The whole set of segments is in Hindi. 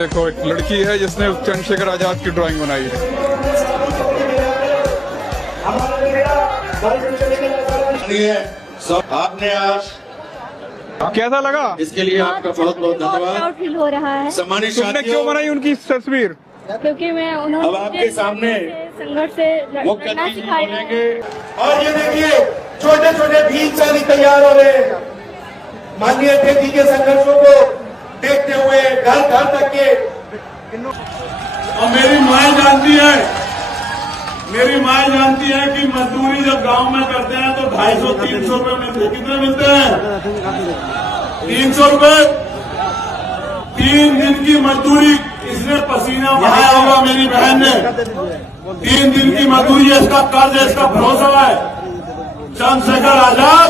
देखो एक लड़की है जिसने चंद्रशेखर आजाद की ड्राइंग बनाई है। आपने आज कैसा लगा? इसके लिए आपका बहुत बहुत धन्यवाद। प्राउड फील हो रहा है। सम्मानित तुमने क्यों बनाई उनकी तस्वीर? क्योंकि मैं उन्होंने अब आपके सामने संघर्ष से मुख्य लड़ना अतिथि सिखाया है। बोलेंगे। और ये देखिए छोटे छोटे भीम सैनिक तैयार हो रहे हैं माननीय अतिथि के संघर्षों को देखते हुए घर घर तक के। और मेरी माँ जानती है कि मजदूरी जब गांव में करते हैं तो 250-300 रुपए मिलते हैं। कितने मिलते हैं? 300 रुपए। 3 दिन की मजदूरी इसने पसीना बहाया होगा मेरी बहन ने। 3 दिन की मजदूरी है, इसका कर्ज है, इसका भरोसा है। चंद्रशेखर आजाद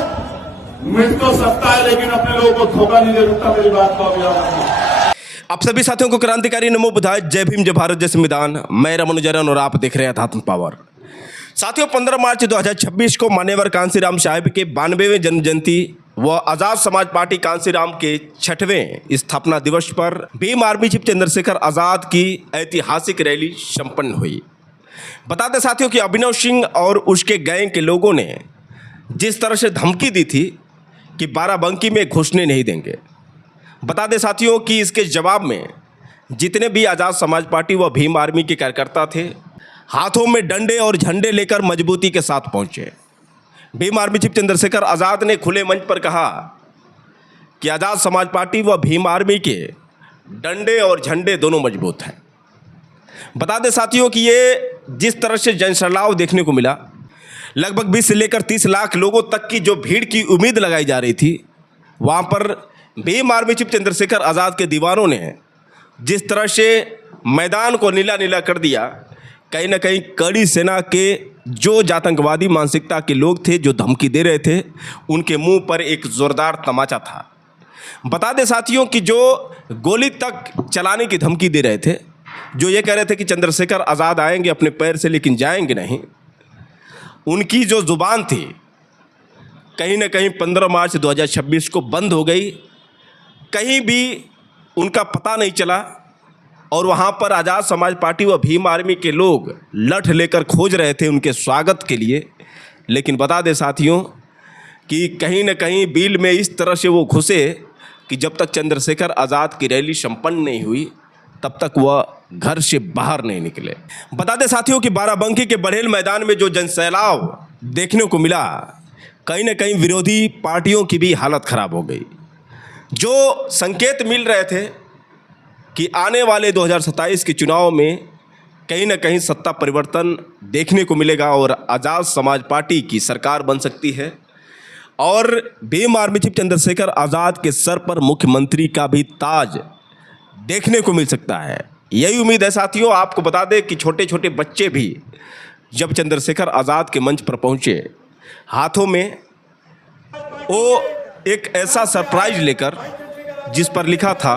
मिट तो सकता है लेकिन अपने लोगों को धोखा नहीं दे सकता। मेरी बात को आप याद रखिए। आप सभी साथियों को क्रांतिकारी नमो बुधाय। जय भीम, जय भारत, जय संविधान। मैं रमन जरन और आप देख रहे हैं अध्यात्म पावर। साथियों 15 मार्च 2026 को मान्यवर कांसीराम साहिब के 92वें जन्म जयंती व आज़ाद समाज पार्टी कांसीराम के 6वें स्थापना दिवस पर भीम आर्मी चीफ चंद्रशेखर आज़ाद की ऐतिहासिक रैली संपन्न हुई। बता दें साथियों कि अभिनव सिंह और उसके गैंग के लोगों ने जिस तरह से धमकी दी थी कि बाराबंकी में घुसने नहीं देंगे। बता दें साथियों कि इसके जवाब में जितने भी आज़ाद समाज पार्टी व भीम आर्मी के कार्यकर्ता थे हाथों में डंडे और झंडे लेकर मजबूती के साथ पहुंचे। भीम आर्मी चीफ चंद्रशेखर आज़ाद ने खुले मंच पर कहा कि आज़ाद समाज पार्टी व भीम आर्मी के डंडे और झंडे दोनों मजबूत हैं। बता दें साथियों कि ये जिस तरह से जनसैलाब देखने को मिला, लगभग 20 से लेकर 30 लाख लोगों तक की जो भीड़ की उम्मीद लगाई जा रही थी, वहाँ पर भीम आर्मी चीफ चंद्रशेखर आज़ाद के दीवारों ने जिस तरह से मैदान को नीला नीला कर दिया, कहीं ना कहीं कड़ी सेना के जो आतंकवादी मानसिकता के लोग थे जो धमकी दे रहे थे, उनके मुंह पर एक ज़ोरदार तमाचा था। बता दें साथियों कि जो गोली तक चलाने की धमकी दे रहे थे, जो ये कह रहे थे कि चंद्रशेखर आज़ाद आएंगे अपने पैर से लेकिन जाएंगे नहीं, उनकी जो ज़ुबान थी कहीं ना कहीं 15 मार्च 2026 को बंद हो गई। कहीं भी उनका पता नहीं चला और वहाँ पर आज़ाद समाज पार्टी व भीम आर्मी के लोग लठ लेकर खोज रहे थे उनके स्वागत के लिए। लेकिन बता दें साथियों कि कहीं न कहीं बिल में इस तरह से वो घुसे कि जब तक चंद्रशेखर आज़ाद की रैली संपन्न नहीं हुई तब तक वह घर से बाहर नहीं निकले। बता दें साथियों कि बाराबंकी के बड़ेल मैदान में जो जनसैलाब देखने को मिला, कहीं न कहीं विरोधी पार्टियों की भी हालत ख़राब हो गई। जो संकेत मिल रहे थे कि आने वाले 2027 के चुनाव में कहीं ना कहीं सत्ता परिवर्तन देखने को मिलेगा और आज़ाद समाज पार्टी की सरकार बन सकती है और भीम आर्मी चीफ चंद्रशेखर आज़ाद के सर पर मुख्यमंत्री का भी ताज देखने को मिल सकता है। यही उम्मीद है साथियों। आपको बता दें कि छोटे छोटे बच्चे भी जब चंद्रशेखर आज़ाद के मंच पर पहुंचे, हाथों में वो एक ऐसा सरप्राइज लेकर जिस पर लिखा था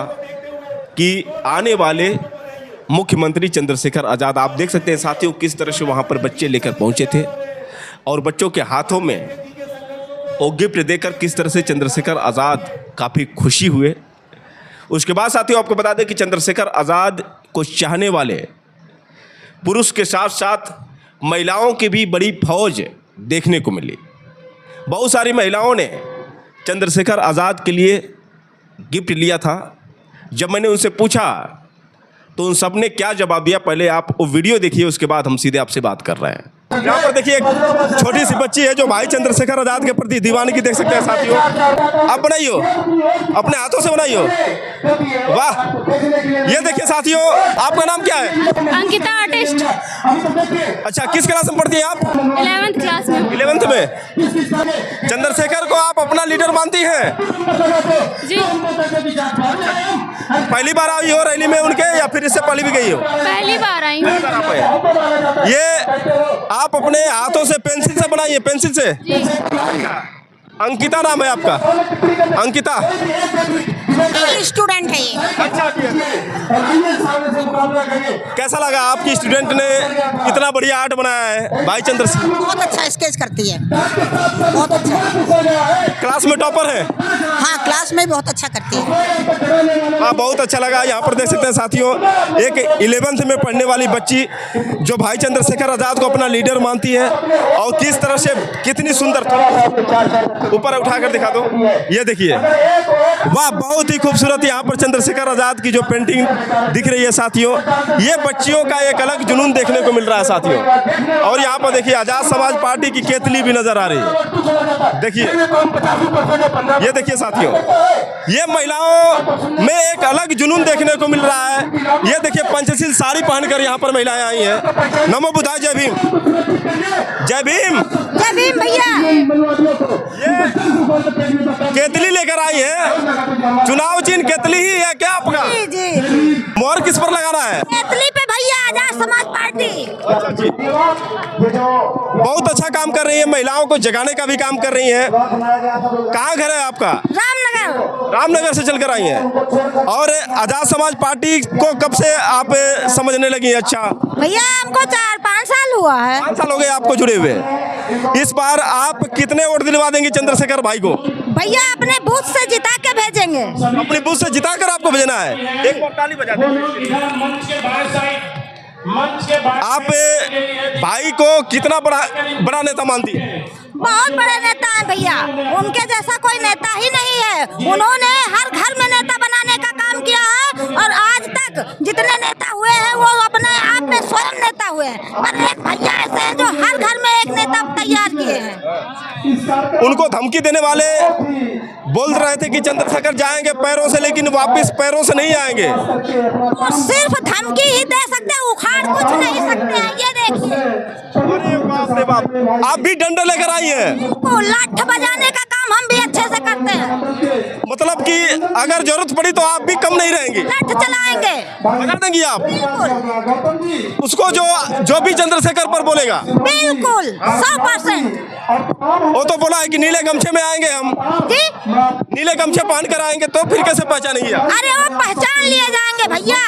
कि आने वाले मुख्यमंत्री चंद्रशेखर आज़ाद। आप देख सकते हैं साथियों किस तरह से वहाँ पर बच्चे लेकर पहुँचे थे और बच्चों के हाथों में वो गिफ्ट देकर किस तरह से चंद्रशेखर आज़ाद काफ़ी खुशी हुए। उसके बाद साथियों आपको बता दें कि चंद्रशेखर आज़ाद को चाहने वाले पुरुष के साथ साथ महिलाओं की भी बड़ी फौज देखने को मिली। बहुत सारी महिलाओं ने चंद्रशेखर आज़ाद के लिए गिफ्ट लिया था। जब मैंने उनसे पूछा तो उन सब ने क्या जवाब दिया, पहले आप वो वीडियो देखिए, उसके बाद हम सीधे आपसे बात कर रहे हैं। यहाँ पर देखिए एक छोटी सी बच्ची है जो भाई चंद्रशेखर आज़ाद के प्रति दीवानगी देख सकते हैं साथियों। आप बनाइयो, अपने हाथों से बनाइयो। वाह, ये देखिए साथियों। आपका नाम क्या है? अंकिता आर्टिस्ट। अच्छा, किस क्लास में पढ़ती हैं आप? 11th क्लास में। 11th में। चंद्रशेखर को आप अपना लीडर मानती हैं? जी, पहली बार आई हो रैली में उनके या फिर इससे पहले भी गई हो? पहली बार आई हूँ। ये आप अपने हाथों से पेंसिल से बनाइए, पेंसिल से। अंकिता नाम है आपका? अंकिता स्टूडेंट है ये। अच्छा, कैसा लगा आपकी स्टूडेंट ने इतना बढ़िया आर्ट बनाया है? भाई चंद्र सिंह बहुत अच्छा स्केच करती है, बहुत अच्छा। क्लास में टॉपर है। हाँ, क्लास में बहुत अच्छा करती है। हाँ, बहुत अच्छा लगा। यहाँ पर देख सकते हैं साथियों, एक 11th में पढ़ने वाली बच्ची जो भाई चंद्रशेखर आजाद को अपना लीडर मानती है और किस तरह से कितनी सुंदर, ऊपर उठाकर दिखा दो, ये देखिए, वाह, बहुत ही खूबसूरत यहाँ पर चंद्रशेखर आजाद की जो पेंटिंग दिख रही है साथियों। ये बच्चियों का एक अलग जुनून देखने को मिल रहा है साथियों। और यहाँ पर देखिए आजाद समाज पार्टी की केतली भी नजर आ रही है। देखिए, ये देखिए साथियों, ये महिलाओं में एक अलग जुनून देखने को मिल रहा है। ये देखिए पंचशील साड़ी पहनकर यहाँ पर महिलाएं आई हैं। नमो बुद्धाय, जय भीम, जय भीम, जय भीम भैया। ये केतली लेकर आई है। चुनाव चिन्ह केतली ही है क्या आपका? जी जी। मोहर किस पर लगाना है? केतली पे भैया, आजाद समाज पार्टी। अच्छा जी, बहुत अच्छा काम कर रही है, महिलाओं को जगाने का भी काम कर रही है। कहाँ घर है आपका? रामनगर। रामनगर से चलकर आई हैं। और आजाद समाज पार्टी को कब से आप समझने लगी? अच्छा भैया, हमको 4-5 साल हुआ है। 5 साल हो गए आपको जुड़े हुए। इस बार आप कितने वोट दिलवा देंगे चंद्रशेखर भाई को? भैया, अपने बूथ से जिता के भेजेंगे। अपनी बूथ से जिताकर आपको भेजना है। एक बार ताली बजा दीजिए। आप भाई को कितना बड़ा नेता मानती है? बहुत बड़े नेता हैं भैया, उनके जैसा कोई नेता ही नहीं है। उन्होंने हर घर में नेता बनाने का काम किया है और आज तक जितने नेता हुए हैं वो अपने आप में स्वयं नेता हुए हैं। पर एक भैया ऐसे हैं जो हर घर में एक नेता तैयार किए हैं। उनको धमकी देने वाले बोल रहे थे कि चंद्रशेखर जाएंगे पैरों से, लेकिन वापस पैरों से नहीं आएंगे। वो सिर्फ धमकी ही दे सकते हैं, उखाड़ कुछ नहीं सकते हैं। ये देखिए, अरे बाप रे बाप, आप भी डंडा लेकर आई हैं। वो लाठ बजाने का काम हम भी अच्छे से करते हैं। मतलब कि अगर जरूरत पड़ी तो आप भी कम नहीं रहेंगी, लाठ चलाएंगे। बजा देंगी आप बिल्कुल उसको, जो भी चंद्रशेखर पर बोलेगा। बिल्कुल 100%। वो तो बोला है कि नीले गमछे में आएंगे हम जी, नीले गमछे पहन कर आएंगे, तो फिर कैसे पहचानेंगे आप? अरे वो पहचान लिए जाएंगे भैया।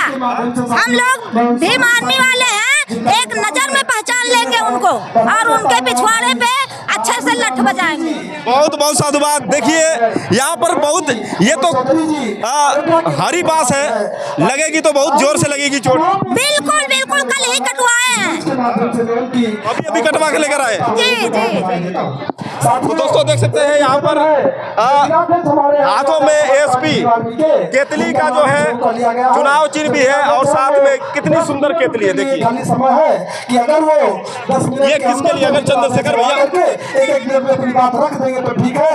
हम लोग भीम आर्मी वाले हैं, एक नजर में पहचान लेंगे उनको और उनके पिछवाड़े पे अच्छे से लठ बजाएंगे। बहुत बहुत साधुवाद। देखिए यहाँ पर बहुत, ये तो हरी बात है, लगेगी तो बहुत जोर से लगेगी चोट। बिल्कुल बिल्कुल, कल ही कटवाए हैं। अभी कटवा के लेकर आए। जी जी। तो दोस्तों देख सकते हैं यहाँ पर हाथों में एसपी केतली का जो है चुनाव चिन्ह भी है और साथ में कितनी सुंदर केतली है। देखिए ये किसके लिए? अगर चंद्रशेखर भैया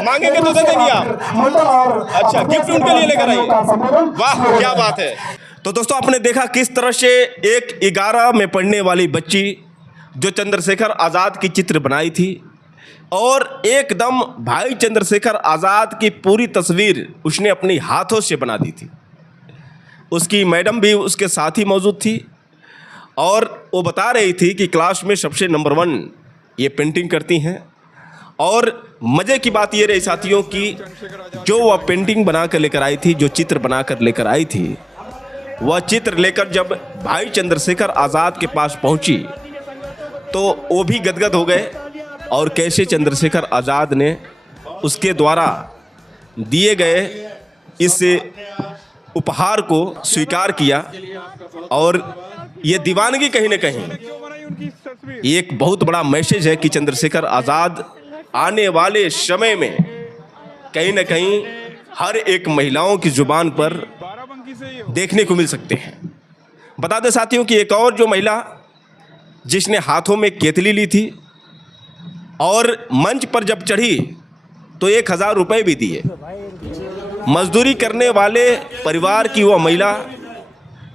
मांगेंगे तो दे देंगे आप? अच्छा, गिफ्ट उनके लिए लेकर आइए। वाह, क्या बात है। तो दोस्तों आपने देखा किस तरह से एक 11 में पढ़ने वाली बच्ची जो चंद्रशेखर आज़ाद की चित्र बनाई थी और एकदम भाई चंद्रशेखर आज़ाद की पूरी तस्वीर उसने अपने हाथों से बना दी थी। उसकी मैडम भी उसके साथ ही मौजूद थी और वो बता रही थी कि क्लास में सबसे नंबर 1 ये पेंटिंग करती हैं। और मज़े की बात ये रही साथियों कि जो वह पेंटिंग बना कर लेकर आई थी, जो चित्र बना कर लेकर आई थी, वह चित्र लेकर जब भाई चंद्रशेखर आज़ाद के पास पहुंची तो वो भी गदगद हो गए और कैसे चंद्रशेखर आज़ाद ने उसके द्वारा दिए गए इस उपहार को स्वीकार किया। और ये दीवानगी कहीं न कहीं एक बहुत बड़ा मैसेज है कि चंद्रशेखर आज़ाद आने वाले समय में कहीं न कहीं हर एक महिलाओं की जुबान पर देखने को मिल सकते हैं। बता दें साथियों कि एक और जो महिला जिसने हाथों में केतली ली थी और मंच पर जब चढ़ी तो 1000 रुपये भी दिए। मजदूरी करने वाले परिवार की वह महिला,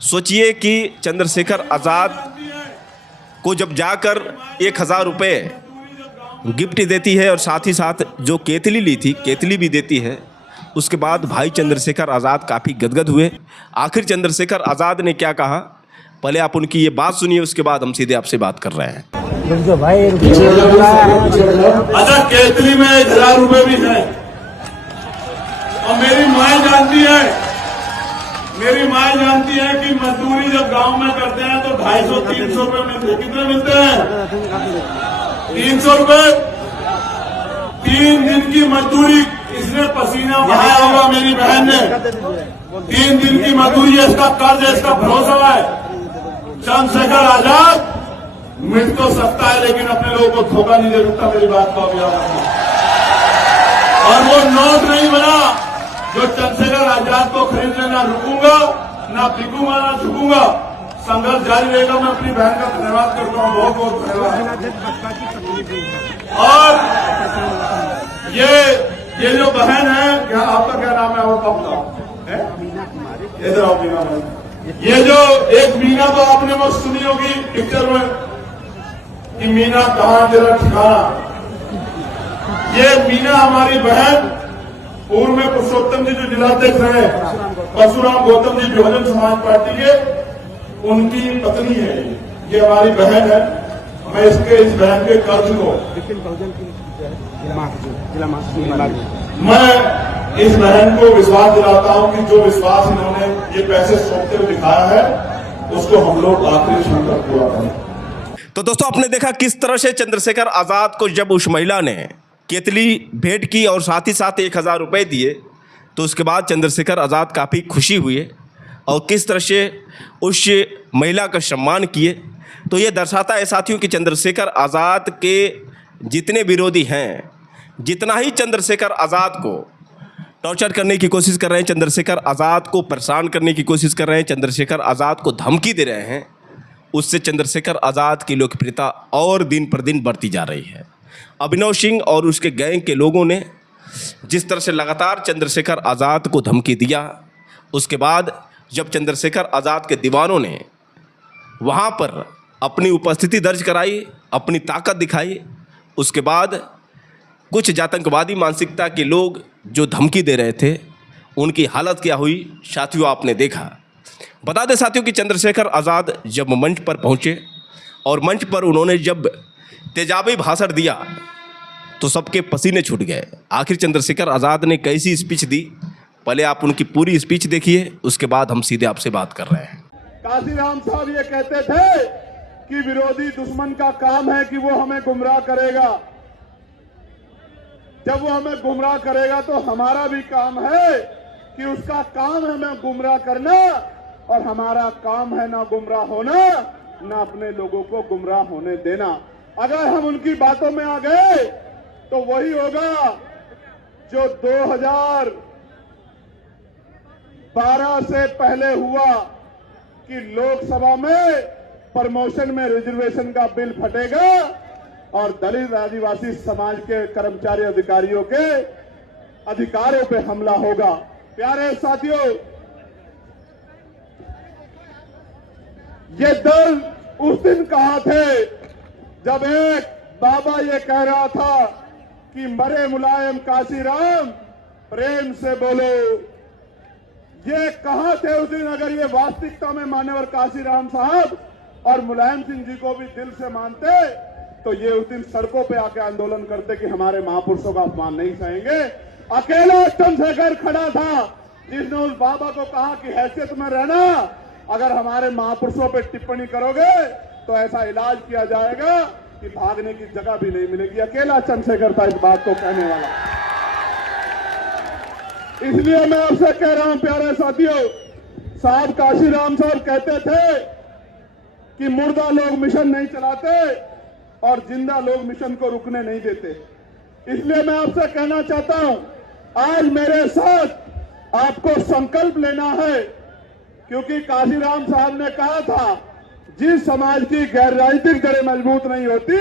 सोचिए कि चंद्रशेखर आज़ाद को जब जाकर 1000 रुपये गिफ्ट देती है और साथ ही साथ जो केतली ली थी केतली भी देती है। उसके बाद भाई चंद्रशेखर आज़ाद काफ़ी गदगद हुए। आखिर चंद्रशेखर आज़ाद ने क्या कहा, पहले आप उनकी ये बात सुनिए, उसके बाद हम सीधे आपसे बात कर रहे हैं। अच्छा, केतली में 1000 रुपये भी है और मेरी माँ जानती है कि मजदूरी जब गांव 250-300 रुपए मिलते हैं। कितने मिलते हैं? 300 रुपए। 3 दिन की मजदूरी, इसने पसीना बहाया होगा मेरी बहन ने। 3 दिन की मजदूरी है, इसका कर्ज है, इसका भरोसा है। चंद्रशेखर आजाद मिट तो सकता है लेकिन अपने लोगों को धोखा नहीं दे सकता। मेरी बात को अब याद रखना। और वो नोट नहीं बना जो चंद्रशेखर आजाद को खरीद लेना रुकूंगा, ना बिकूंगा, ना झुकूंगा। संघर्ष जारी रहेगा। मैं अपनी बहन का धन्यवाद करता हूं, बहुत बहुत धन्यवाद। और ये जो बहन है, क्या आपका क्या नाम है? और कब बताओ, इधर आओ मीना बहन। ये जो एक मीना तो आपने वो सुनी होगी पिक्चर में कि मीना कहाँ तेरा ठिकाना। ये मीना हमारी बहन पूर्व में पुरुषोत्तम जी जो जिलाध्यक्ष रहे, परशुराम गौतम जी बहुजन समाज पार्टी के, उनकी पत्नी है। ये हमारी बहन है। मैं इस बहन के कर्ज को मैं इस बहन को विश्वास दिलाता हूं कि जो विश्वास इन्होंने ये पैसे सौंपते हुए दिखाया है उसको हम लोग आखिरी क्षण तक पूरा करें। तो दोस्तों, आपने देखा किस तरह से चंद्रशेखर आज़ाद को जब उस महिला ने केतली भेंट की और साथ ही साथ 1000 रुपये दिए, तो उसके बाद चंद्रशेखर आज़ाद काफ़ी खुशी हुए और किस तरह से उस महिला का सम्मान किए। तो ये दर्शाता है साथियों कि चंद्रशेखर आज़ाद के जितने विरोधी हैं, जितना ही चंद्रशेखर आज़ाद को टॉर्चर करने की कोशिश कर रहे हैं, चंद्रशेखर आज़ाद को परेशान करने की कोशिश कर रहे हैं, चंद्रशेखर आज़ाद को धमकी दे रहे हैं, उससे चंद्रशेखर आज़ाद की लोकप्रियता और दिन पर दिन बढ़ती जा रही है। अभिनव सिंह और उसके गैंग के लोगों ने जिस तरह से लगातार चंद्रशेखर आज़ाद को धमकी दिया, उसके बाद जब चंद्रशेखर आज़ाद के दीवानों ने वहाँ पर अपनी उपस्थिति दर्ज कराई, अपनी ताकत दिखाई, उसके बाद कुछ आतंकवादी मानसिकता के लोग जो धमकी दे रहे थे, उनकी हालत क्या हुई साथियों आपने देखा। बता दें साथियों कि चंद्रशेखर आज़ाद जब मंच पर पहुँचे और मंच पर उन्होंने जब तेजाबी भाषण दिया तो सबके पसीने छूट गए। आखिर चंद्रशेखर आज़ाद ने कैसी स्पीच दी, पहले आप उनकी पूरी स्पीच देखिए, उसके बाद हम सीधे आपसे बात कर रहे हैं। काशीराम साहब ये कहते थे कि विरोधी दुश्मन का काम है कि वो हमें गुमराह करेगा। जब वो हमें गुमराह करेगा तो हमारा भी काम है कि उसका काम है हमें गुमराह करना, और हमारा काम है ना गुमराह होना, ना अपने लोगों को गुमराह होने देना। अगर हम उनकी बातों में आ गए तो वही होगा जो 2012 से पहले हुआ कि लोकसभा में प्रमोशन में रिजर्वेशन का बिल फटेगा और दलित आदिवासी समाज के कर्मचारी अधिकारियों के अधिकारों पे हमला होगा। प्यारे साथियों, ये दल उस दिन कहा थे जब एक बाबा ये कह रहा था कि मरे मुलायम काशीराम प्रेम से बोलो। ये कहा थे उस दिन, अगर ये वास्तविकता में मान्यवर काशीराम साहब और मुलायम सिंह जी को भी दिल से मानते तो ये उस दिन सड़कों पे आके आंदोलन करते कि हमारे महापुरुषों का अपमान नहीं सहेंगे। अकेला चंद्रशेखर खड़ा था जिसने उस बाबा को कहा कि हैसियत में रहना, अगर हमारे महापुरुषों पे टिप्पणी करोगे तो ऐसा इलाज किया जाएगा कि भागने की जगह भी नहीं मिलेगी। अकेला चंद्रशेखर था इस बात को कहने वाला। इसलिए मैं आपसे कह रहा हूं प्यारे साथियों, साहब काशीराम साहब कहते थे कि मुर्दा लोग मिशन नहीं चलाते और जिंदा लोग मिशन को रुकने नहीं देते। इसलिए मैं आपसे कहना चाहता हूं, आज मेरे साथ आपको संकल्प लेना है, क्योंकि काशीराम साहब ने कहा था जिस समाज की गैर राजनीतिक जड़ें मजबूत नहीं होती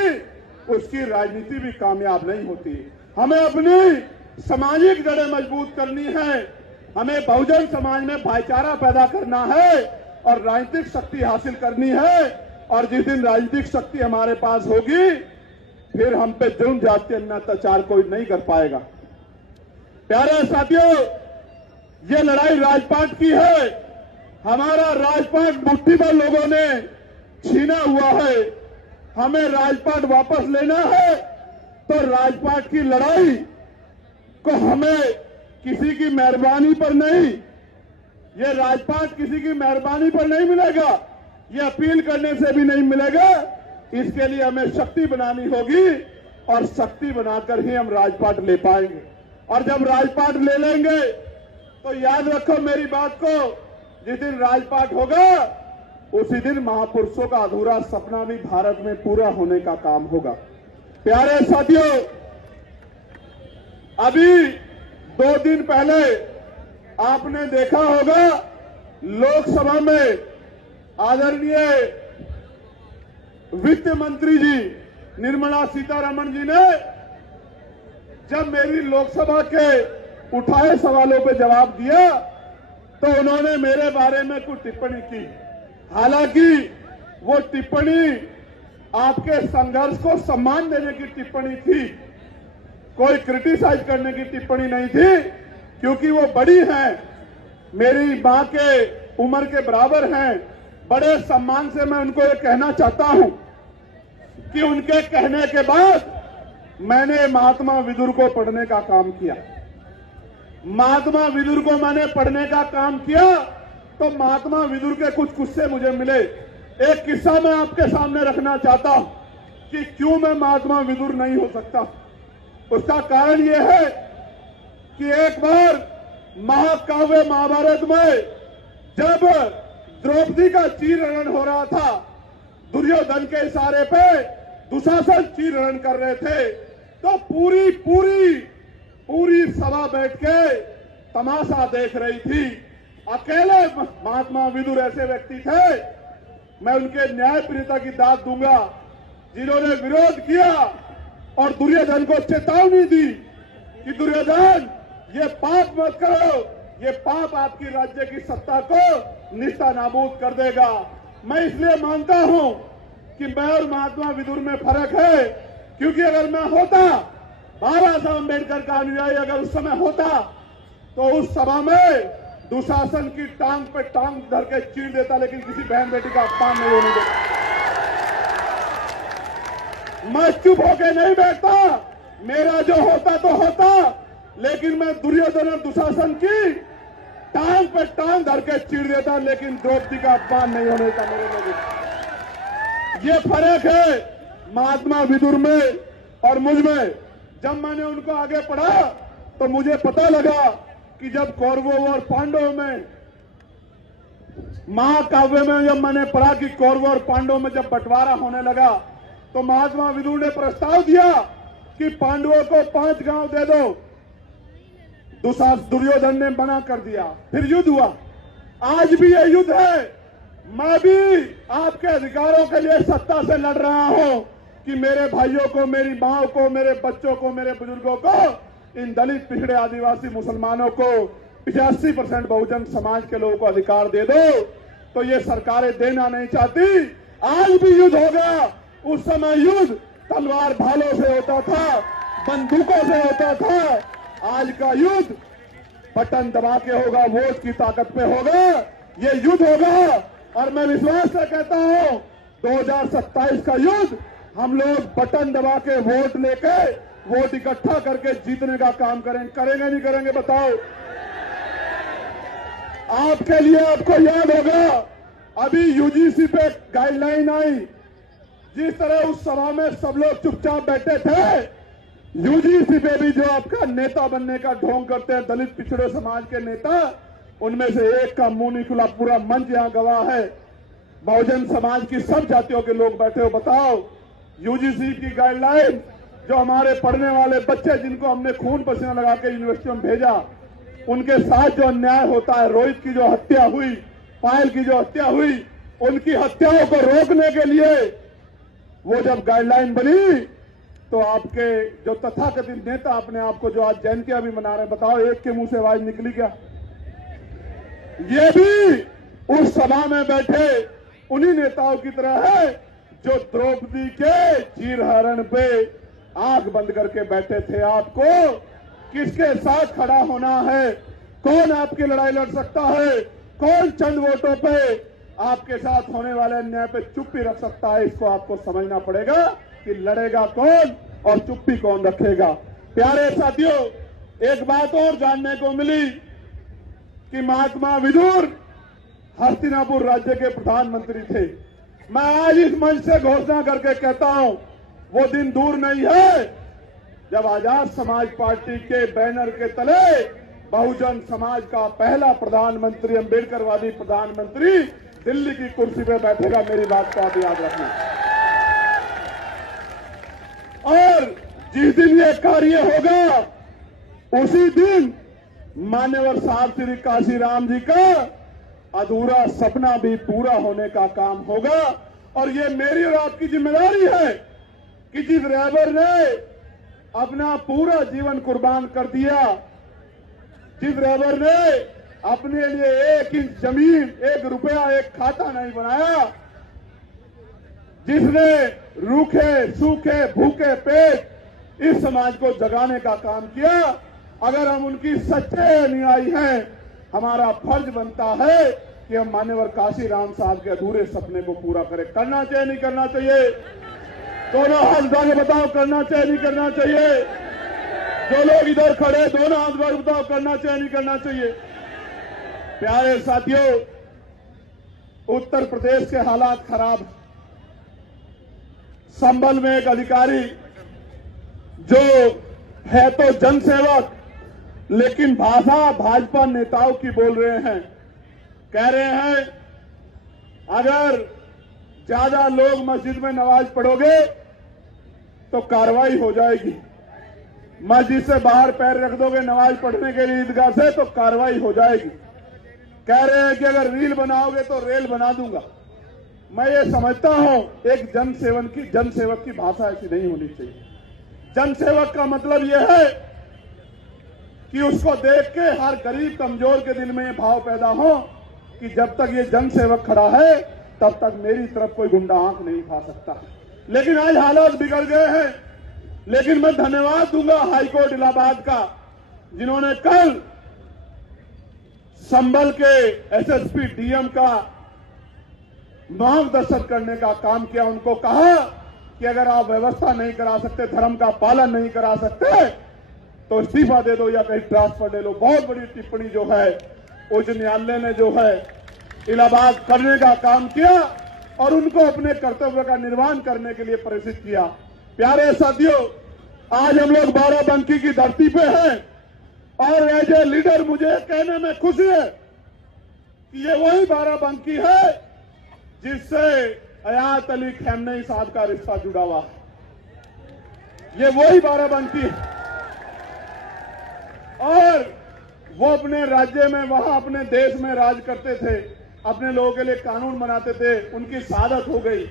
उसकी राजनीति भी कामयाब नहीं होती। हमें अपनी सामाजिक जड़ें मजबूत करनी है, हमें बहुजन समाज में भाईचारा पैदा करना है और राजनीतिक शक्ति हासिल करनी है। और जिस दिन राजनीतिक शक्ति हमारे पास होगी फिर हम पे जुर्म जाति अत्याचार कोई नहीं कर पाएगा। प्यारे साथियों, ये लड़ाई राजपाट की है। हमारा राजपाट मुट्ठीभर लोगों ने छीना हुआ है, हमें राजपाट वापस लेना है। तो राजपाट की लड़ाई को हमें किसी की मेहरबानी पर नहीं, ये राजपाट किसी की मेहरबानी पर नहीं मिलेगा, ये अपील करने से भी नहीं मिलेगा। इसके लिए हमें शक्ति बनानी होगी और शक्ति बनाकर ही हम राजपाट ले पाएंगे। और जब राजपाट ले लेंगे तो याद रखो मेरी बात को, जिस दिन राजपाट होगा उसी दिन महापुरुषों का अधूरा सपना भी भारत में पूरा होने का काम होगा। प्यारे साथियों, अभी 2 दिन पहले आपने देखा होगा लोकसभा में आदरणीय वित्त मंत्री जी निर्मला सीतारमण जी ने जब मेरी लोकसभा के उठाए सवालों पे जवाब दिया तो उन्होंने मेरे बारे में कुछ टिप्पणी की। हालांकि वो टिप्पणी आपके संघर्ष को सम्मान देने की टिप्पणी थी, कोई क्रिटिसाइज करने की टिप्पणी नहीं थी, क्योंकि वो बड़ी हैं, मेरी मां के उम्र के बराबर हैं। बड़े सम्मान से मैं उनको ये कहना चाहता हूं कि उनके कहने के बाद मैंने महात्मा विदुर को पढ़ने का काम किया। महात्मा विदुर को मैंने पढ़ने का काम किया तो महात्मा विदुर के कुछ किस्से मुझे मिले। एक किस्सा मैं आपके सामने रखना चाहता हूं कि क्यों मैं महात्मा विदुर नहीं हो सकता। उसका कारण यह है कि एक बार महाकाव्य महाभारत में जब द्रौपदी का चीरहरण हो रहा था, दुर्योधन के इशारे पे दुशासन चीरहरण कर रहे थे, तो पूरी सभा बैठ के तमाशा देख रही थी। अकेले महात्मा विदुर ऐसे व्यक्ति थे, मैं उनके न्यायप्रियता की दाद दूंगा, जिन्होंने विरोध किया और दुर्योधन को चेतावनी दी कि दुर्योधन ये पाप मत करो, ये पाप आपकी राज्य की सत्ता को निस्ता नाबूद कर देगा। मैं इसलिए मानता हूं कि मैं और महात्मा विदुर में फर्क है, क्योंकि अगर मैं होता, बाबा साहब अम्बेडकर का अनुयायी अगर उस समय होता तो उस सभा में दुशासन की टांग पे टांग धर के चीर देता, लेकिन किसी बहन बेटी का अपमान नहीं होने देता। मैं चुप होके नहीं बैठता, मेरा जो होता तो होता, लेकिन मैं दुर्योधन और दुशासन की टांग पे टांग धर के चीर देता, लेकिन द्रौपदी का अपमान नहीं होने देता। मेरे लोगों, ये फर्क है महात्मा विदुर में और मुझ में। जब मैंने उनको आगे पढ़ा तो मुझे पता लगा कि जब कौरवों और पांडवों में, महाकाव्य में जब मैंने पढ़ा कि कौरवों और पांडवों में जब बंटवारा होने लगा तो महात्मा विदुर ने प्रस्ताव दिया कि पांडवों को 5 गांव दे दो। दुर्योधन ने मना कर दिया, फिर युद्ध हुआ। आज भी ये युद्ध है। मैं भी आपके अधिकारों के लिए सत्ता से लड़ रहा हूं कि मेरे भाइयों को, मेरी मां को, मेरे बच्चों को, मेरे बुजुर्गों को, इन दलित, पिछड़े, आदिवासी, मुसलमानों को 85% बहुजन समाज के लोगों को अधिकार दे दो। तो ये सरकारें देना नहीं चाहती। आज भी युद्ध होगा। उस समय युद्ध तलवार भालों से होता था, बंदूकों से होता था। आज का युद्ध बटन दबा के होगा, वोट की ताकत पे होगा। ये युद्ध होगा और मैं विश्वास से कहता हूं 2027 का युद्ध हम लोग बटन दबा के वोट लेके, वोट इकट्ठा करके जीतने का काम करेंगे नहीं करेंगे बताओ। आपके लिए आपको याद होगा अभी यूजीसी पे गाइडलाइन आई, जिस तरह उस सभा में सब लोग चुपचाप बैठे थे, यूजीसी पे भी जो आपका नेता बनने का ढोंग करते हैं दलित पिछड़े समाज के नेता, उनमें से एक का मुंह नहीं खुला। पूरा मंच यहां गवाह है। बहुजन समाज की सब जातियों के लोग बैठे हो। बताओ यूजीसी की गाइडलाइन, जो हमारे पढ़ने वाले बच्चे जिनको हमने खून पसीना लगा के यूनिवर्सिटी में भेजा, उनके साथ जो अन्याय होता है, रोहित की जो हत्या हुई, पायल की जो हत्या हुई, उनकी हत्याओं को रोकने के लिए वो जब गाइडलाइन बनी तो आपके जो तथाकथित नेता अपने आप को जो आज जयंतियां भी मना रहे हैं, बताओ एक के मुंह से आवाज निकली क्या? ये भी उस सभा में बैठे उन्हीं नेताओं की तरह है जो द्रौपदी के चीरहरण पे आंख बंद करके बैठे थे। आपको किसके साथ खड़ा होना है, कौन आपकी लड़ाई लड़ सकता है, कौन चंद वोटों पे आपके साथ होने वाले अन्याय पे चुप्पी रख सकता है, इसको आपको समझना पड़ेगा कि लड़ेगा कौन और चुप्पी कौन रखेगा। प्यारे साथियों, एक बात और जानने को मिली कि महात्मा विदुर हस्तिनापुर राज्य के प्रधानमंत्री थे। मैं आज इस मंच से घोषणा करके कहता हूं, वो दिन दूर नहीं है जब आजाद समाज पार्टी के बैनर के तले बहुजन समाज का पहला प्रधानमंत्री, अम्बेडकरवादी प्रधानमंत्री दिल्ली की कुर्सी पे बैठेगा। मेरी बात को आप याद रखना। और जिस दिन ये कार्य होगा, उसी दिन मान्यवर साहब श्री काशीराम जी का अधूरा सपना भी पूरा होने का काम होगा। और ये मेरी और आपकी जिम्मेदारी है कि जिस ड्राइवर ने अपना पूरा जीवन कुर्बान कर दिया, जिस ड्राइवर ने अपने लिए 1 इंच जमीन, 1 रुपया, 1 खाता नहीं बनाया, जिसने रूखे सूखे भूखे पेट इस समाज को जगाने का काम किया, अगर हम उनकी सच्चे अनुयायी हैं, हमारा फर्ज बनता है कि हम मान्यवर काशीराम साहब के अधूरे सपने को पूरा करें। करना चाहिए नहीं करना चाहिए? दोनों हाथ उठा के बताओ, करना चाहिए नहीं करना चाहिए? जो लोग इधर खड़े, दोनों हाथ उठा के बताओ, करना चाहिए नहीं करना चाहिए? प्यारे साथियों, उत्तर प्रदेश के हालात खराब। संभल में एक अधिकारी जो है तो जनसेवक, लेकिन भाषा भाजपा नेताओं की बोल रहे हैं। कह रहे हैं अगर ज्यादा लोग मस्जिद में नमाज पढ़ोगे तो कार्रवाई हो जाएगी, मस्जिद से बाहर पैर रख दोगे नमाज पढ़ने के लिए ईदगाह से तो कार्रवाई हो जाएगी। कह रहे हैं कि अगर रील बनाओगे तो रेल बना दूंगा। मैं ये समझता हूं एक जनसेवक की भाषा ऐसी नहीं होनी चाहिए। जनसेवक का मतलब यह है कि उसको देख के हर गरीब कमजोर के दिल में ये भाव पैदा हो कि जब तक ये जनसेवक खड़ा है तब तक मेरी तरफ कोई गुंडा आंख नहीं खा सकता। लेकिन आज हालात बिगड़ गए हैं। लेकिन मैं धन्यवाद दूंगा हाईकोर्ट इलाहाबाद का, जिन्होंने कल संभल के एसएसपी डीएम का मार्गदर्शन करने का काम किया। उनको कहा कि अगर आप व्यवस्था नहीं करा सकते, धर्म का पालन नहीं करा सकते तो इस्तीफा दे दो या कहीं ट्रांसफर ले लो। बहुत बड़ी टिप्पणी जो है उच्च न्यायालय ने जो है इलाहाबाद करने का काम किया और उनको अपने कर्तव्य का निर्वहन करने के लिए प्रेरित किया। प्यारे साथियों, आज हम लोग बाराबंकी की धरती पे हैं और एज ए लीडर मुझे कहने में खुशी है कि ये वही बाराबंकी है जिससे हयात अली खैमनेई साहब का रिश्ता जुड़ा हुआ है। ये वही बाराबंकी है और वो अपने राज्य में, वहां अपने देश में राज करते थे, अपने लोगों के लिए कानून बनाते थे। उनकी शहादत हो गई,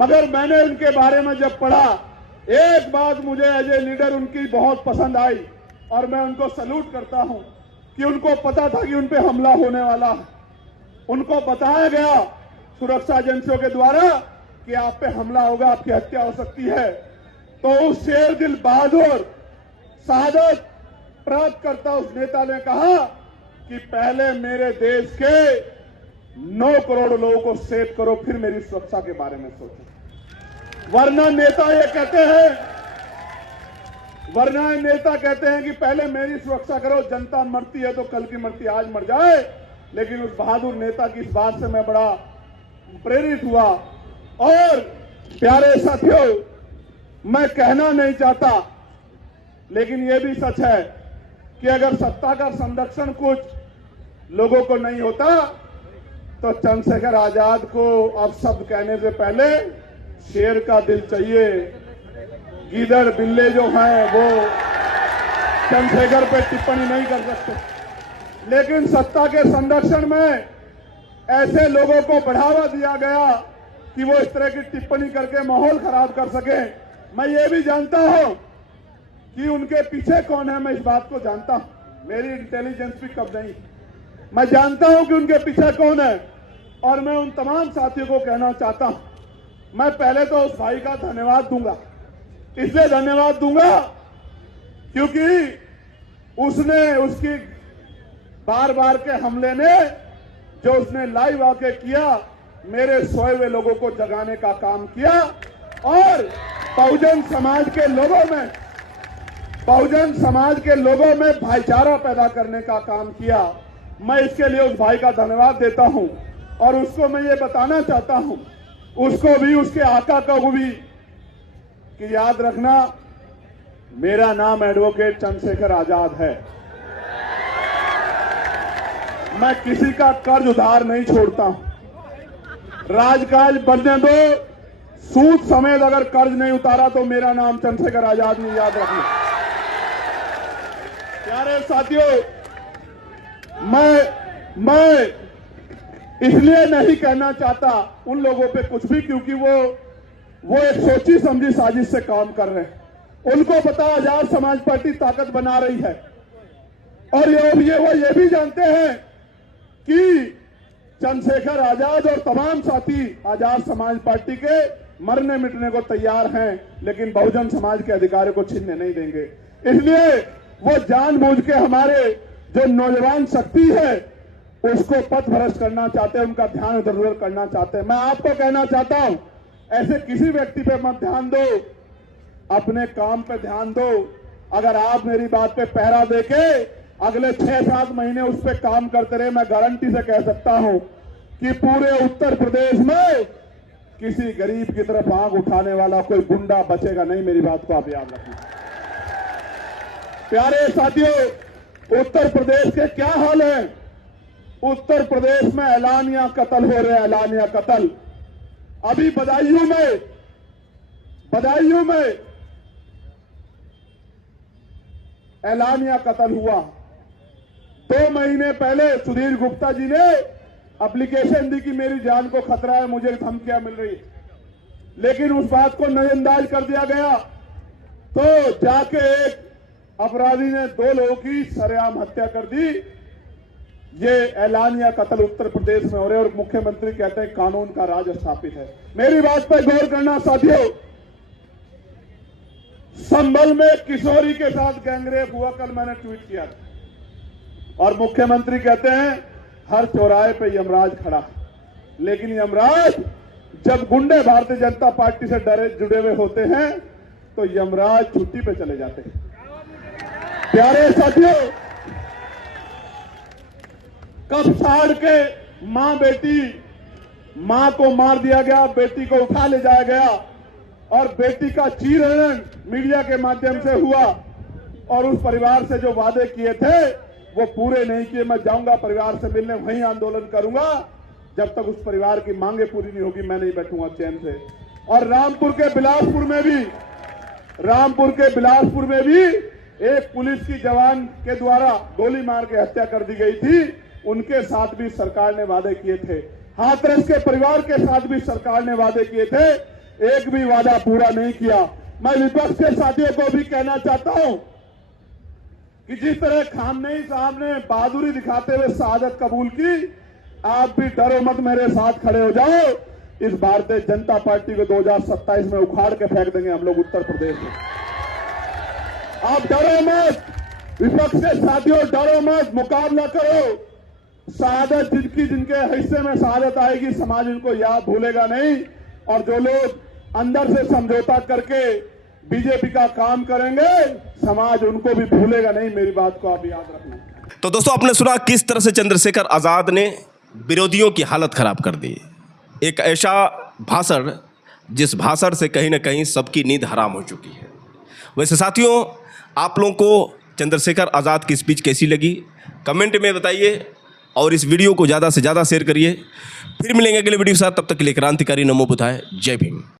मगर मैंने उनके बारे में जब पढ़ा, एक बात मुझे एज ए लीडर उनकी बहुत पसंद आई और मैं उनको सैल्यूट करता हूं कि उनको पता था कि उन पे हमला होने वाला है। उनको बताया गया सुरक्षा एजेंसियों के द्वारा कि आप पे हमला होगा, आपकी हत्या हो सकती है। तो उस शेर दिल बहादुर शहादत प्राप्त करता उस नेता ने कहा कि पहले मेरे देश के 9 करोड़ लोगों को सेव करो, फिर मेरी सुरक्षा के बारे में सोचो। वरना नेता ये कहते हैं कि पहले मेरी सुरक्षा करो, जनता मरती है तो कल की मरती आज मर जाए। लेकिन उस बहादुर नेता की इस बात से मैं बड़ा प्रेरित हुआ। और प्यारे साथियों, मैं कहना नहीं चाहता, लेकिन यह भी सच है कि अगर सत्ता का संरक्षण कुछ लोगों को नहीं होता तो चंद्रशेखर आजाद को अब शब्द कहने से पहले शेर का दिल चाहिए। गीदड़ बिल्ले जो हैं वो चंद्रशेखर पे टिप्पणी नहीं कर सकते, लेकिन सत्ता के संरक्षण में ऐसे लोगों को बढ़ावा दिया गया कि वो इस तरह की टिप्पणी करके माहौल खराब कर सके। मैं ये भी जानता हूं कि उनके पीछे कौन है, मैं इस बात को जानता हूं, मेरी इंटेलिजेंस भी कम नहीं। मैं जानता हूं कि उनके पीछे कौन है और मैं उन तमाम साथियों को कहना चाहता हूं, मैं पहले तो उस भाई का धन्यवाद दूंगा। इसलिए धन्यवाद दूंगा क्योंकि उसने, उसकी बार बार के हमले ने जो उसने लाइव आके किया, मेरे सोए हुए लोगों को जगाने का काम किया और बहुजन समाज के लोगों में भाईचारा पैदा करने का काम किया। मैं इसके लिए उस भाई का धन्यवाद देता हूं। और उसको मैं ये बताना चाहता हूं, उसको भी, उसके आका को भी, कि याद रखना मेरा नाम एडवोकेट चंद्रशेखर आजाद है। मैं किसी का कर्ज उधार नहीं छोड़ता हूं। राजकाज बनने दो, सूद समेत अगर कर्ज नहीं उतारा तो मेरा नाम चंद्रशेखर आजाद नहीं, याद रखना। प्यारे साथियों, मैं इसलिए नहीं कहना चाहता उन लोगों पे कुछ भी, क्योंकि वो एक सोची समझी साजिश से काम कर रहे हैं। उनको पता आजाद समाज पार्टी ताकत बना रही है, और वो ये भी जानते हैं कि चंद्रशेखर आजाद और तमाम साथी आजाद समाज पार्टी के मरने मिटने को तैयार हैं, लेकिन बहुजन समाज के अधिकारों को छीनने नहीं देंगे। इसलिए वो जानबूझ के हमारे जो नौजवान शक्ति है उसको पथ भ्रष्ट करना चाहते हैं, उनका ध्यान इधर उधर करना चाहते हैं। मैं आपको कहना चाहता हूं, ऐसे किसी व्यक्ति पे मत ध्यान दो, अपने काम पे ध्यान दो। अगर आप मेरी बात पे पहरा देके अगले 6-7 महीने उस पर काम करते रहे, मैं गारंटी से कह सकता हूं कि पूरे उत्तर प्रदेश में किसी गरीब की तरफ आंख उठाने वाला कोई गुंडा बचेगा नहीं। मेरी बात को आप याद रखिए। प्यारे साथियों, उत्तर प्रदेश के क्या हाल है? उत्तर प्रदेश में ऐलानिया कत्ल हो रहे हैं, ऐलानिया कत्ल। अभी बदायूं में ऐलानिया कत्ल हुआ। 2 महीने पहले सुधीर गुप्ता जी ने एप्लीकेशन दी कि मेरी जान को खतरा है, मुझे धमकियां मिल रही है, लेकिन उस बात को नजरअंदाज कर दिया गया। तो जाके एक अपराधी ने 2 लोगों की सरेआम हत्या कर दी। ये ऐलानिया कत्ल उत्तर प्रदेश में हो रहे, और मुख्यमंत्री कहते हैं कानून का राज स्थापित है। मेरी बात पर गौर करना साथियों। संभल में किशोरी के साथ गैंगरेप हुआ, कल मैंने ट्वीट किया, और मुख्यमंत्री कहते हैं हर चौराहे पे यमराज खड़ा। लेकिन यमराज जब गुंडे भारतीय जनता पार्टी से जुड़े हुए होते हैं तो यमराज छुट्टी पे चले जाते हैं। प्यारे साथियों, कब साड़ के मां को मार दिया गया, बेटी को उठा ले जाया गया, और बेटी का चीरहरण मीडिया के माध्यम से हुआ, और उस परिवार से जो वादे किए थे वो पूरे नहीं किए। मैं जाऊंगा परिवार से मिलने, वहीं आंदोलन करूंगा जब तक उस परिवार की मांगे पूरी नहीं होगी, मैं नहीं बैठूंगा चैन से। और रामपुर के बिलासपुर में भी एक पुलिस की जवान के द्वारा गोली मार के हत्या कर दी गई थी। उनके साथ भी सरकार ने वादे किए थे। हाथरस के परिवार के साथ भी सरकार ने वादे किए थे, एक भी वादा पूरा नहीं किया। मैं विपक्ष के साथियों को भी कहना चाहता हूं कि जिस तरह खामनेई साहब ने बहादुरी दिखाते हुए शहादत कबूल की, आप भी डरो मत, मेरे साथ खड़े हो जाओ। इस भारतीय जनता पार्टी को 2027 में उखाड़ के फेंक देंगे हम लोग उत्तर प्रदेश में। आप डरो मत, विपक्ष के साथियों डरो मत, मुकाबला करो। शहादत जिनके हिस्से में शहादत आएगी, समाज उनको याद भूलेगा नहीं। और जो लोग अंदर से समझौता करके बीजेपी का काम करेंगे, समाज उनको भी भूलेगा नहीं। मेरी बात को आप याद रखना। तो दोस्तों, आपने सुना किस तरह से चंद्रशेखर आज़ाद ने विरोधियों की हालत खराब कर दी। एक ऐसा भाषण जिस भाषण से कहीं ना कहीं सबकी नींद हराम हो चुकी है। वैसे साथियों, आप लोगों को चंद्रशेखर आज़ाद की स्पीच कैसी लगी कमेंट में बताइए, और इस वीडियो को ज़्यादा से ज़्यादा शेयर करिए। फिर मिलेंगे अगले वीडियो के साथ, तब तक के लिए क्रांतिकारी नमो बुद्धाय। जय भीम।